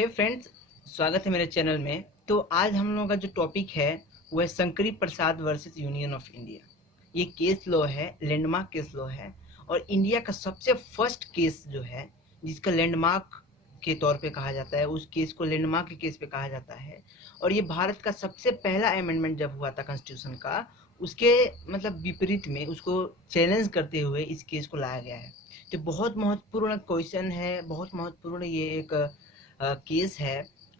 हे friends, स्वागत है मेरे चैनल में। तो आज हम लोगों का जो टॉपिक है वो है शंकरी प्रसाद वर्सेस यूनियन ऑफ इंडिया। ये केस लॉ है, लैंडमार्क केस लॉ है और इंडिया का सबसे फर्स्ट केस जो है जिसका लैंडमार्क के तौर पे कहा जाता है, उस केस को लैंडमार्क के केस पे कहा जाता है। और ये भारत का सबसे पहला अमेंडमेंट जब हुआ था कॉन्स्टिट्यूशन का, उसके मतलब विपरीत में उसको चैलेंज करते हुए इस केस को लाया गया है। तो बहुत महत्वपूर्ण क्वेश्चन है, बहुत महत्वपूर्ण ये एक केस है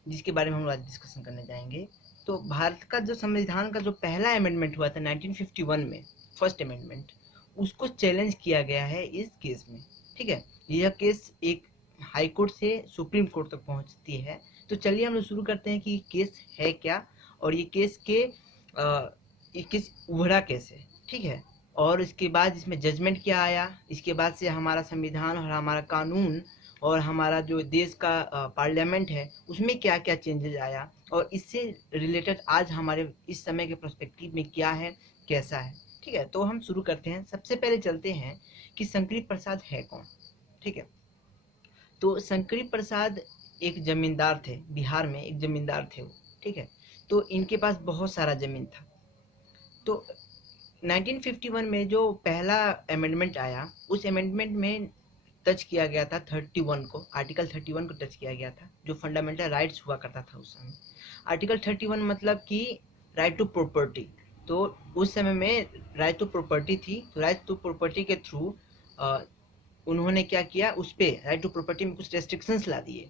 जिसके बारे में हम आज डिस्कशन करने जाएंगे। तो भारत का जो संविधान का जो पहला अमेंडमेंट हुआ था 1951 में, फर्स्ट अमेंडमेंट, उसको चैलेंज किया गया है इस केस में। ठीक है, यह केस एक हाई कोर्ट से सुप्रीम कोर्ट तक पहुंचती है। तो चलिए हम लोग शुरू करते हैं कि केस है क्या और ये केस के ये केस उभरा कैसे। ठीक है, और इसके बाद इसमें जजमेंट क्या आया, इसके बाद से हमारा संविधान और हमारा कानून और हमारा जो देश का पार्लियामेंट है उसमें क्या क्या चेंजेज आया और इससे रिलेटेड आज हमारे इस समय के पर्सपेक्टिव में क्या है, कैसा है। ठीक है, तो हम शुरू करते हैं। सबसे पहले चलते हैं कि शंकरी प्रसाद है कौन। ठीक है, तो शंकरी प्रसाद एक जमींदार थे, बिहार में एक जमींदार थे वो। ठीक है, तो इनके पास बहुत सारा जमीन था। तो 1951 में जो पहला अमेंडमेंट आया, उस अमेंडमेंट में टच किया गया था 31 को, आर्टिकल 31 को टच किया गया था, जो फंडामेंटल राइट्स हुआ करता था उस समय। आर्टिकल 31 मतलब कि राइट टू प्रॉपर्टी। तो उस समय में राइट टू प्रॉपर्टी थी, तो राइट टू प्रॉपर्टी के थ्रू उन्होंने क्या किया, उस पे राइट टू प्रॉपर्टी में कुछ रेस्ट्रिक्शंस ला दिए।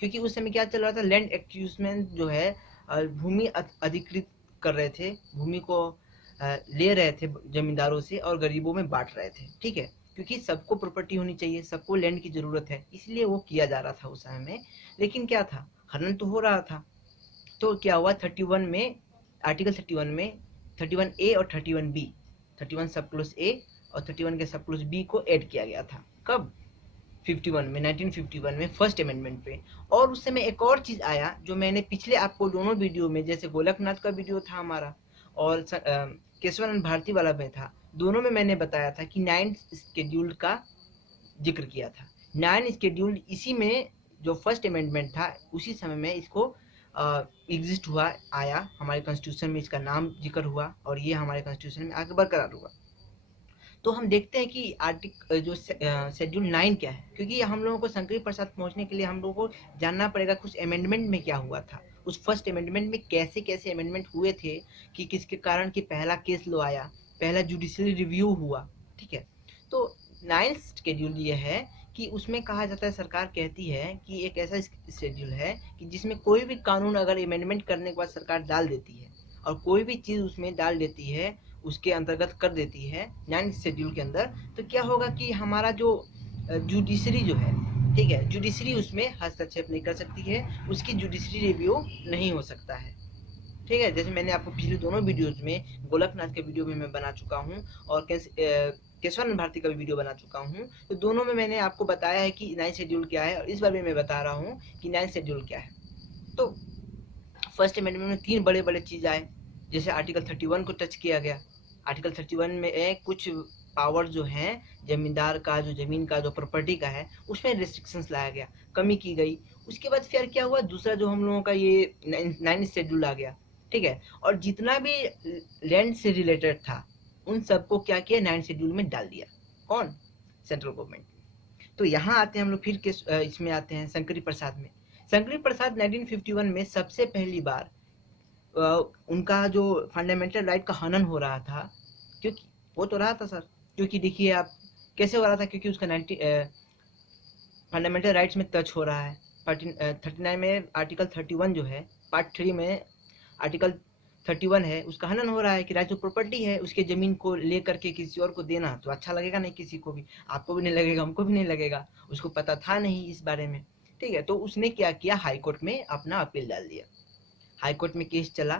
क्योंकि उस समय क्या चल रहा था, लैंड एक्यूजमेंट जो है, भूमि अधिकृत कर रहे थे, भूमि को ले रहे थे जमींदारों से और गरीबों में बांट रहे थे। ठीक है, क्योंकि सबको प्रॉपर्टी होनी चाहिए, सबको लैंड की जरूरत है, इसलिए वो किया जा रहा था उस समय में। लेकिन क्या था, हनन तो हो रहा था। तो क्या हुआ, 31 में, आर्टिकल 31 में 31A और 31B, 31 सब क्लोज ए और 31 के सब क्लोज बी को ऐड किया गया था। कब, 51 में, 1951 में फर्स्ट अमेंडमेंट पे। और उस समय एक और चीज आया जो मैंने पिछले आपको दोनों वीडियो में, जैसे गोलकनाथ का वीडियो था हमारा और केशवानंद भारती वाला में था, दोनों में मैंने बताया था कि 9th शेड्यूल का जिक्र किया था। 9 शेड्यूल इसी में जो फर्स्ट अमेंडमेंट था उसी समय में इसको एग्जिस्ट हुआ, आया हमारे कॉन्स्टिट्यूशन में, इसका नाम जिक्र हुआ और ये हमारे कॉन्स्टिट्यूशन में आगे बरकरार हुआ। तो हम देखते हैं कि आर्टिकल जो शेड्यूल 9 क्या है, क्योंकि हम लोगों को शंकरी प्रसाद पहुंचने के लिए हम लोगों को जानना पड़ेगा कुछ अमेंडमेंट में क्या हुआ था, उस फर्स्ट अमेंडमेंट में कैसे कैसे अमेंडमेंट हुए थे, कि किसके कारण कि पहला केस लो आया, पहला जुडिशियल रिव्यू हुआ। ठीक है, तो 9th शेड्यूल ये है कि उसमें कहा जाता है, सरकार कहती है कि एक ऐसा शेड्यूल है कि जिसमें कोई भी कानून अगर अमेंडमेंट करने के बाद सरकार डाल देती है और कोई भी चीज़ उसमें डाल देती है, उसके अंतर्गत कर देती है 9th शेड्यूल के अंदर, तो क्या होगा कि हमारा जो जुडिशरी जो है, ठीक है, जुडिशरी उसमें हस्तक्षेप नहीं कर सकती है, उसकी जुडिशरी रिव्यू नहीं हो सकता है। ठीक है, जैसे मैंने आपको पिछले दोनों वीडियोज में, गोलकनाथ के वीडियो में मैं बना चुका हूँ और केशवानंद भारती का भी वीडियो बना चुका हूँ। तो दोनों में मैंने आपको बताया है कि 9th शेड्यूल क्या है और इस बार भी मैं बता रहा हूँ कि 9th शेड्यूल क्या है। तो फर्स्ट अमेंडमेंट में 3 बड़े बड़े चीज आए। जैसे आर्टिकल 31 को टच किया गया। आर्टिकल 31 में कुछ पावर जो है, जमींदार का, जो जमीन का, जो प्रॉपर्टी का है, उसमें रिस्ट्रिक्शंस लाया गया, कमी की गई। उसके बाद फिर क्या हुआ, दूसरा जो हम लोगों का ये 9th शेड्यूल आ गया। ठीक है, और जितना भी लैंड से रिलेटेड था उन सबको क्या किया, 9th शेड्यूल में डाल दिया। कौन, सेंट्रल गवर्नमेंट। तो यहाँ आते हैं हम लोग फिर के इसमें आते हैं शंकरी प्रसाद में। शंकरी प्रसाद 1951 में सबसे पहली बार उनका जो फंडामेंटल राइट का हनन हो रहा था, क्योंकि वो तो रहा था सर, क्योंकि देखिए आप कैसे हो रहा था, क्योंकि उसका 90 फंडामेंटल राइट्स में टच हो रहा है। 39 में आर्टिकल 31 जो है, पार्ट 3 में आर्टिकल 31 है, उसका हनन हो रहा है कि राइट टू प्रॉपर्टी है, उसके जमीन को लेकर के किसी और को देना तो अच्छा लगेगा नहीं किसी को भी, आपको भी नहीं लगेगा, हमको भी नहीं लगेगा, उसको पता था नहीं इस बारे में। ठीक है, तो उसने क्या किया, हाई कोर्ट में अपना अपील डाल दिया। हाई कोर्ट में केस चला,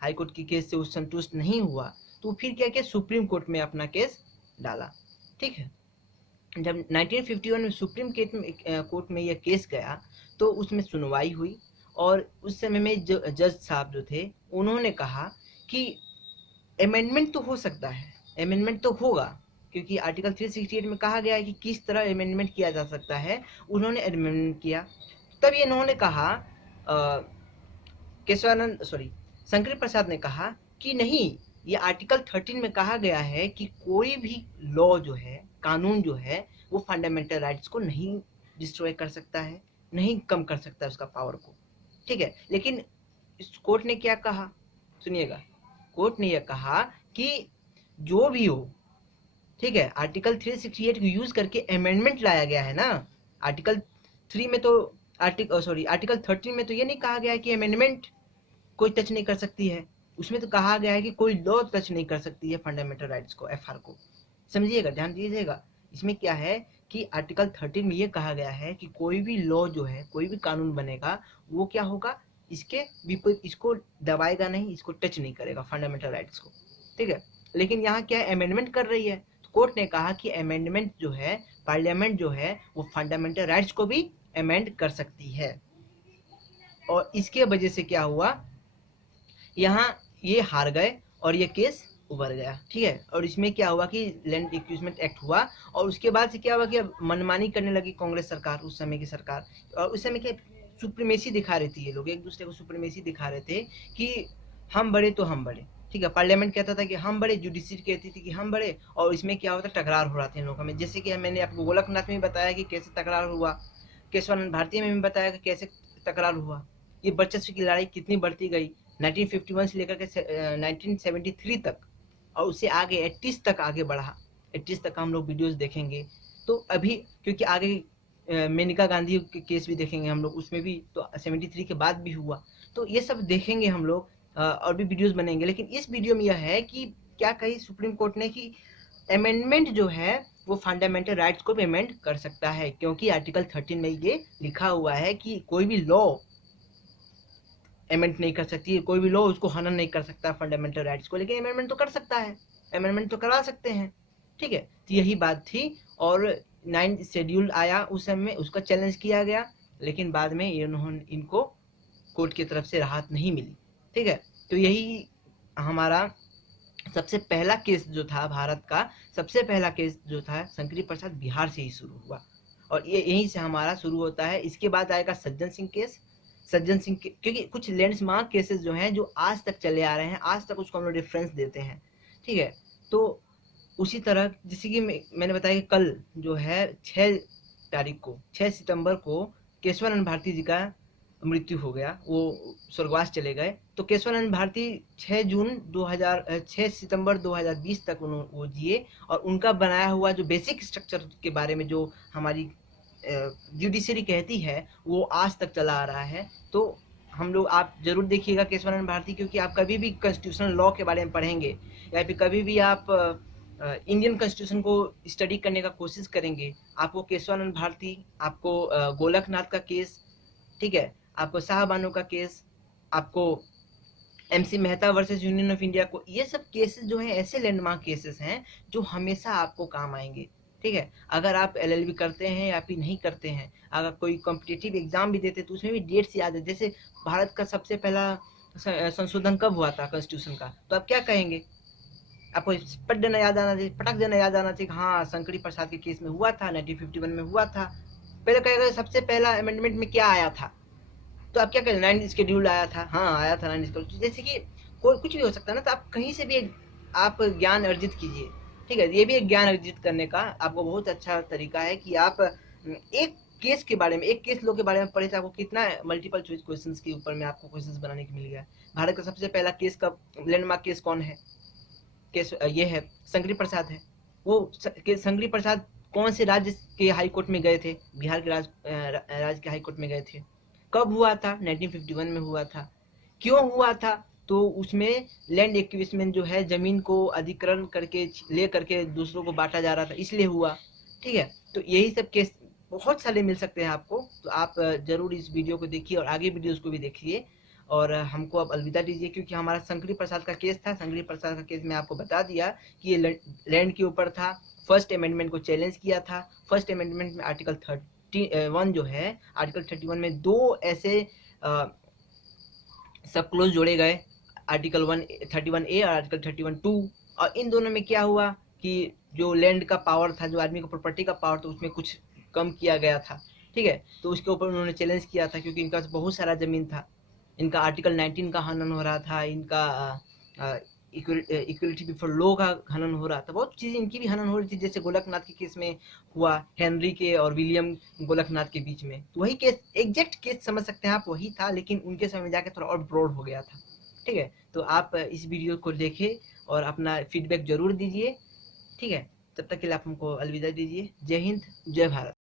हाई कोर्ट की केस से वो संतुष्ट नहीं हुआ, तो फिर क्या किया, सुप्रीम कोर्ट में अपना केस डाला। ठीक है, जब 1951 में सुप्रीम कोर्ट में यह केस गया तो उसमें सुनवाई हुई और उस समय में जो जज साहब जो थे उन्होंने कहा कि अमेंडमेंट तो हो सकता है, अमेंडमेंट तो होगा, क्योंकि आर्टिकल 368 में कहा गया है कि किस तरह अमेंडमेंट किया जा सकता है। उन्होंने अमेंडमेंट किया, तब ये इन्होंने कहा, केशवानंद सॉरी शंकर प्रसाद ने कहा कि नहीं, ये आर्टिकल 13 में कहा गया है कि कोई भी लॉ जो है, कानून जो है, वो फंडामेंटल राइट्स को नहीं डिस्ट्रॉय कर सकता है, नहीं कम कर सकता है उसका पावर को, ठीक है। लेकिन इस कोर्ट ने क्या कहा, सुनिएगा, कोर्ट ने यह कहा कि जो भी हो, ठीक है, आर्टिकल 368 को यूज करके अमेंडमेंट लाया गया है ना। आर्टिकल 3 में तो आर्टिकल 13 में तो ये नहीं कहा गया है कि अमेंडमेंट कोई टच नहीं कर सकती है, उसमें तो कहा गया है कि कोई लॉ टच नहीं कर सकती है फंडामेंटल राइट्स को, एफआर को। समझिएगा, ध्यान दीजिएगा, इसमें क्या है कि आर्टिकल 13 में ये कहा गया है कि कोई भी लॉ जो है, कोई भी कानून बनेगा, वो क्या होगा, इसके विपरीत, इसको दबाएगा नहीं, इसको टच नहीं करेगा फंडामेंटल राइट्स को, ठीक है। लेकिन यहाँ क्या है, अमेंडमेंट कर रही है, तो कोर्ट ने कहा कि अमेंडमेंट जो है, पार्लियामेंट जो है, वो फंडामेंटल राइट्स को भी अमेंड कर सकती है। और इसके वजह से क्या हुआ, यहाँ ये हार गए और ये केस उबर गया, ठीक है। और इसमें क्या हुआ कि लैंड एक्विजिशन एक्ट हुआ, और उसके बाद से क्या हुआ कि अब मनमानी करने लगी कांग्रेस सरकार, उस समय की सरकार। और उस समय क्या सुप्रीमेसी दिखा रही थी, ये लोग एक दूसरे को सुप्रीमेसी दिखा रहे थे कि हम बड़े तो हम बड़े, ठीक है। पार्लियामेंट कहता था कि हम बड़े, जुडिशरी कहती थी कि हम बड़े, और इसमें क्या होता, टकरार हो रहा था इन लोगों में। जैसे कि मैंने आपको गोलकनाथ में बताया कि कैसे तकरार हुआ, केशवानंद भारती में भी बताया कि कैसे तकरार हुआ, ये वर्चस्व की लड़ाई कितनी बढ़ती गई 1951 से लेकर के 1973 तक, और उससे आगे 80s तक आगे बढ़ा। 80s तक हम लोग वीडियोस देखेंगे, तो अभी क्योंकि आगे मेनका गांधी के केस भी देखेंगे हम लोग, उसमें भी तो 73 के बाद भी हुआ, तो ये सब देखेंगे हम लोग, और भी वीडियोस बनेंगे। लेकिन इस वीडियो में यह है कि क्या कही सुप्रीम कोर्ट ने कि अमेंडमेंट जो है वो फंडामेंटल राइट्स को भी अमेंड कर सकता है, क्योंकि आर्टिकल 13 में ये लिखा हुआ है कि कोई भी लॉ अमेंड नहीं कर सकती है, कोई भी लॉ उसको हनन नहीं कर सकता फंडामेंटल राइट्स को, लेकिन अमेंडमेंट तो कर सकता है, अमेंडमेंट तो करा सकते हैं, ठीक है। तो यही बात थी, और 9 शेड्यूल आया उस समय, उसका चैलेंज किया गया, लेकिन बाद में इनको कोर्ट की तरफ से राहत नहीं मिली, ठीक है। तो यही हमारा सबसे पहला केस जो था, भारत का सबसे पहला केस जो था, शंकरी प्रसाद बिहार से ही शुरू हुआ, और ये यहीं से हमारा शुरू होता है। इसके बाद आएगा सज्जन सिंह केस। सज्जन सिंह के, क्योंकि कुछ लैंडमार्क केसेस जो हैं जो आज तक चले आ रहे हैं, आज तक उसको हम लोग रेफरेंस देते हैं, ठीक है। तो उसी तरह जैसे कि मैंने बताया कि कल जो है 6 सितंबर को केशवानंद भारती जी का मृत्यु हो गया, वो स्वर्गवास चले गए। तो केशवानंद भारती 6 सितंबर 2020 तक वो जिए, और उनका बनाया हुआ जो बेसिक स्ट्रक्चर के बारे में जो हमारी जुडिशरी कहती है, वो आज तक चला आ रहा है। तो हम लोग, आप जरूर देखिएगा केशवानंद भारती, क्योंकि आप कभी भी कॉन्स्टिट्यूशनल लॉ के बारे में पढ़ेंगे, या फिर कभी भी आप इंडियन कॉन्स्टिट्यूशन को स्टडी करने का कोशिश करेंगे, आपको केशवानंद भारती, आपको गोलकनाथ का केस, ठीक है, आपको शाहबानो का केस, आपको MC Mehta versus union of India को, ये सब केसेस जो है ऐसे लैंडमार्क केसेस हैं जो हमेशा आपको काम आएंगे, ठीक है। अगर आप एलएलबी करते हैं या फिर नहीं करते हैं, अगर कोई कॉम्पिटिटिव एग्जाम भी देते हैं, तो उसमें भी डेट्स याद है। जैसे भारत का सबसे पहला संशोधन कब हुआ था कॉन्स्टिट्यूशन का, तो आप क्या कहेंगे, आपको पट देना याद आना चाहिए, पटक देना याद आना चाहिए, हाँ शंकरी प्रसाद के केस में हुआ था, 1951 में हुआ था। पहले कहेगा सबसे पहला अमेंडमेंट में क्या आया था, तो आप क्या करें, 9 शेड्यूल आया था, हाँ आया था 9 शेड्यूल, जैसे कि कोई कुछ भी हो सकता है ना। तो आप कहीं से भी आप ज्ञान अर्जित कीजिए, ठीक है। ये भी एक ज्ञान अर्जित करने का आपको बहुत अच्छा तरीका है कि आप एक केस के बारे में, एक केस लॉ के बारे में पढ़े, तो आपको कितना मल्टीपल चॉइस क्वेश्चंस के ऊपर में आपको क्वेश्चंस बनाने को मिल गया। भारत का सबसे पहला केस का लैंडमार्क केस कौन है, केस ये है, शंकरी प्रसाद है। वो शंकरी प्रसाद कौन से राज्य के हाई कोर्ट में गए थे, बिहार के राज्य के हाई कोर्ट में गए थे। कब हुआ था, 1951 में हुआ था। क्यों हुआ था, तो उसमें लैंड एक्विजिशन जो है, जमीन को अधिग्रहण करके ले करके दूसरों को बांटा जा रहा था, इसलिए हुआ, ठीक है। तो यही सब केस बहुत सारे मिल सकते हैं आपको, तो आप जरूर इस वीडियो को देखिए और आगे वीडियोस को भी देखिए, और हमको अब अलविदा दीजिए, क्योंकि हमारा शंकरी प्रसाद का केस था। शंकरी प्रसाद का केस में आपको बता दिया कि ये लैंड के ऊपर था, फर्स्ट अमेंडमेंट को चैलेंज किया था। फर्स्ट अमेंडमेंट में आर्टिकल 31 जो है, आर्टिकल 31 में 2 ऐसे सब क्लोज जोड़े गए, आर्टिकल 31A और आर्टिकल 31(2), और इन दोनों में क्या हुआ कि जो लैंड का पावर था, जो आदमी को प्रॉपर्टी का पावर था, उसमें कुछ कम किया गया था, ठीक है। तो उसके ऊपर उन्होंने चैलेंज किया था, क्योंकि इनका बहुत सारा ज़मीन था, इनका आर्टिकल 19 का हनन हो रहा था, इनका इक्वलिटी बिफोर लॉ का हनन हो रहा था, बहुत चीज़ें इनकी भी हनन हो रही थी, जैसे गोलकनाथ के केस में हुआ, हेनरी के और विलियम गोलकनाथ के बीच में। तो वही केस, एग्जैक्ट केस समझ सकते हैं आप, वही था, लेकिन उनके समय में जाके थोड़ा और ब्रॉड हो गया था। ठीक है, तो आप इस वीडियो को देखें और अपना फीडबैक जरूर दीजिए। ठीक है, तब तक के लिए आप हमको अलविदा दीजिए। जय हिंद, जय भारत।